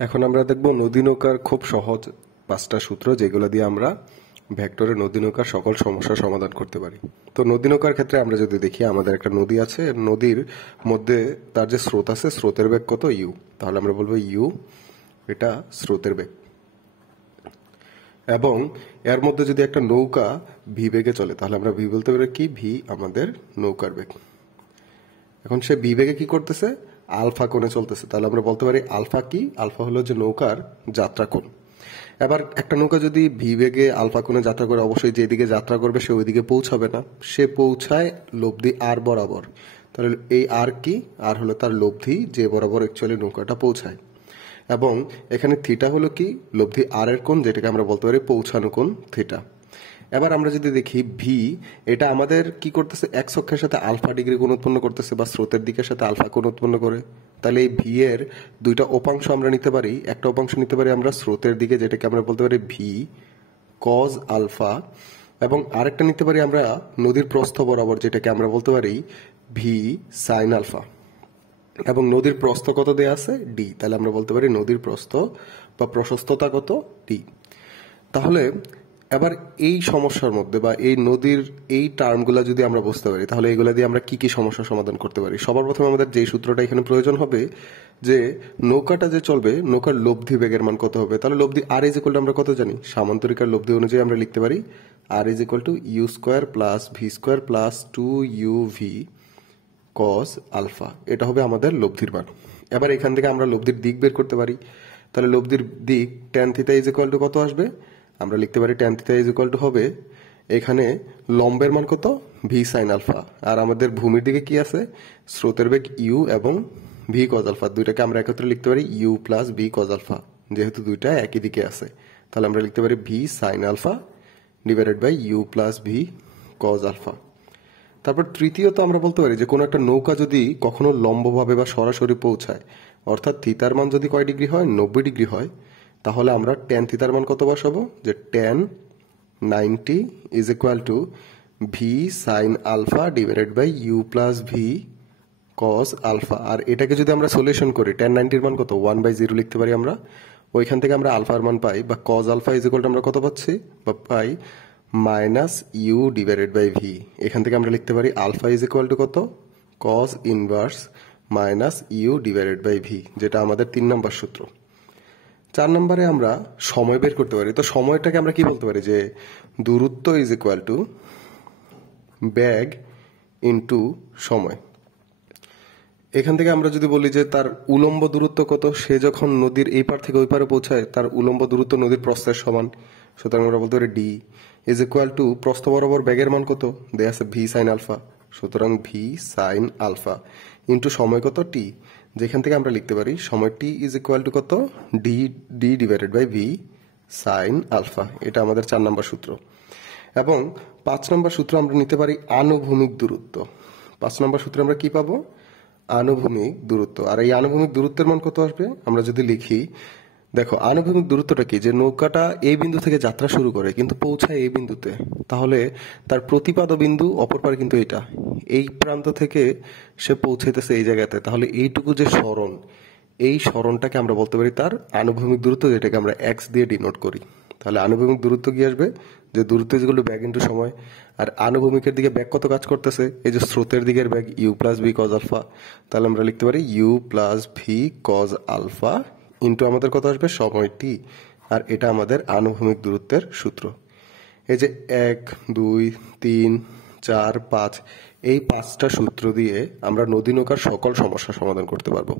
এখন আমরা দেখব নদী নৌকার খুব সহজ 5টা সূত্র যেগুলো দিয়ে আমরা ভেক্টরের নদী নৌকার সকল সমস্যার সমাধান করতে পারি। তো নদী নৌকার ক্ষেত্রে আমরা যদি দেখি আমাদের একটা নদী আছে, নদীর মধ্যে তার যে স্রোত আছে, স্রোতের বেগ কত? ইউ। তাহলে আমরা বলবো ইউ, এটা স্রোতের বেগ। এবং এর মধ্যে যদি একটা নৌকা ভি বেগে চলে তাহলে আমরা ভি বলতে পারি কি? ভি আমাদের নৌকার বেগ। এখন সে ভি বেগে কি করতেছে? আলফা কোণে চলতেছে। তাহলে আমরা বলতে পারি আলফা কি? আলফা হলো যে নৌকার যাত্রা কোণ। এবার একটা নৌকা যদি ভি বেগে আলফা কোণে যাত্রা করে, অবশ্যই যেদিকে যাত্রা করবে সে ওইদিকে পৌঁছাবে না, সে পৌঁছায় লব্ধি আর বরাবর। তাহলে এই আর কি? আর হলো তার লব্ধি, যে বরাবর অ্যাকচুয়ালি নৌকাটা পৌঁছায়। এবং এখানে থিটা হলো কি? লব্ধি আর এর কোণ, যেটাকে আমরা বলতে পারি পৌঁছানো কোণ থিটা। এবার আমরা যদি দেখি ভি, এটা আমাদের কি করতেছে? এক্স অক্ষের সাথে আলফা ডিগ্রি কোণ উৎপন্ন করতেছে, বা স্রোতের দিকের সাথে আলফা কোণ উৎপন্ন করে। তাহলে এই ভি এর দুইটা উপাংশ আমরা নিতে পারি। একটা উপাংশ নিতে পারি আমরা স্রোতের দিকে, যেটাকে আমরা বলতে পারি ভি কজ আলফা, এবং আরেকটা নিতে পারি আমরা নদীর প্রস্থ বরাবর, যেটাকে আমরা বলতে পারি ভি সাইন আলফা। এবং নদীর প্রস্থ কত দেয়া আছে? ডি। তাহলে আমরা বলতে পারি নদীর প্রস্থ বা প্রশস্ততা কত? ডি। তাহলে এবার এই সমস্যার মধ্যে বা এই নদীর এই টার্মগুলো যদি আমরা বুঝতে পারি তাহলে এগুলো দিয়ে আমরা কি কি সমস্যার সমাধান করতে পারি। সবার প্রথমে আমাদের যে সূত্রটা এখানে প্রয়োজন হবে, যে নৌকাটা যে চলবে, নৌকার লব্ধি বেগের মান কত হবে। তাহলে লব্ধি আর ইজ ইকুয়াল টু আমরা কত জানি? সামান্তরিকার লব্ধি অনুযায়ী আমরা লিখতে পারি আর is equal to u square plus v square plus 2uv cos alpha. এটা হবে আমাদের লব্ধির মান। এবার এখান থেকে আমরা লব্ধির দিক বের করতে পারি। তাহলে লব্ধির দিক tan theta is equal to কত আসবে? আমরা লিখতে পারি tan theta is equal two হবে, এখানে লম্বের মান কত? V sine alpha. আর আমাদের ভূমির দিকে কি আছে? স্রোতের বেগ ইউ এবং ভি কজ আলফা। দুইটাকে আমরা একত্রে লিখতে পারি u plus v cos alpha, যেহেতু দুইটা একই দিকে আছে। তাহলে আমরা লিখতে পারি v sine alpha divided by u plus v cos alpha. তারপর তৃতীয়ত আমরা বলতে পারি যে কোনো একটা নৌকা যদি কখনো লম্বভাবে বা সরাসরি পৌঁছায়, অর্থাৎ থিতার মান যদি কয় ডিগ্রি হয়? 90 ডিগ্রি হয়, তাহলে আমরা ট্যান থিতার মান কত বসাবো? যে tan 90 is equal to v sine alpha divided by u plus v cos alpha. আর এটাকে যদি আমরা সলিউশন করি, ট্যান 90 এর মান কত? 1/0 লিখতে পারি আমরা। ওইখান থেকে আমরা আলফার মান পাই, বা cos alpha is equal to আমরা কত পাচ্ছি বা পাই? Minus u divided by v. এখান থেকে আমরা লিখতে পারি আলফা ইজ ইকুয়াল টু কত? Cos inverse minus u divided by v, যেটা আমাদের 3 নম্বর সূত্র। 4 নম্বরে আমরা সময় বের করতে পারি। তো সময়টাকে আমরা কি বলতে পারি? যে দূরত্ব is equal two bag into সময়। এখান থেকে আমরা যদি বলি যে তার উলম্ব দূরত্ব কত, সে যখন নদীর এই পার থেকে ওই পারে পৌঁছায় তার উলম্ব দূরত্ব নদীর প্রস্থের সমান, সুতরাং আমরা বলতে পারি ডি ইজ ইকুয়াল টু প্রস্থ বরাবর ব্যাগের মান কত দেয়া আছে? ভি সাইন আলফা, সুতরাং ভি সাইন আলফা ইন্টু সময় কত? টি। যেখান থেকে আমরা লিখতে পারি সময় টি ইজ ইকুয়াল টু কত? D d divided by v sine alpha. এটা আমাদের 4 নম্বর সূত্র। এবং 5 নম্বর সূত্র আমরা নিতে পারি আনুভূমিক দূরত্ব। 5 নম্বর সূত্রে আমরা কি পাবো? আনুভূমিক দূরত্ব। আর এই আনুভূমিক দূরত্বের মান কত আসবে? আমরা যদি লিখি, দেখো আনুভূমিক দূরত্বটা কি? যে নৌকাটা এই বিন্দু থেকে যাত্রা শুরু করে কিন্তু পৌঁছায় এই বিন্দুতে, তাহলে তার প্রতিপাদ বিন্দু অপর পারে কিন্তু এটা, এই প্রান্ত থেকে সে পৌঁছাইতেছে এই জায়গাতে, তাহলে এইটুকু যে সরণ, এই সরণটাকে আমরা বলতে পারি তার আনুভূমিক দূরত্ব, যেটাকে আমরা এক্স দিয়ে ডিনোট করি। তাহলে আনুভূমিক দূরত্ব কি আসবে? যে দূরত্ব যেগুলো ব্যাগ ইন্টু সময়। আর আনুভূমিকের দিকে ব্যাগ কত কাজ করতেছে? এই যে স্রোতের দিকের ব্যাগ u plus v cos alpha. তাহলে আমরা লিখতে পারি u plus v cos alpha into আমাদের কত আসবে? সময় টি। আর এটা আমাদের আনুভূমিক দূরত্বের সূত্র। এই যে 1 2 3 4 5, এই 5টা সূত্র দিয়ে আমরা নদী নৌকার সকল সমস্যা সমাধান করতে পারবো।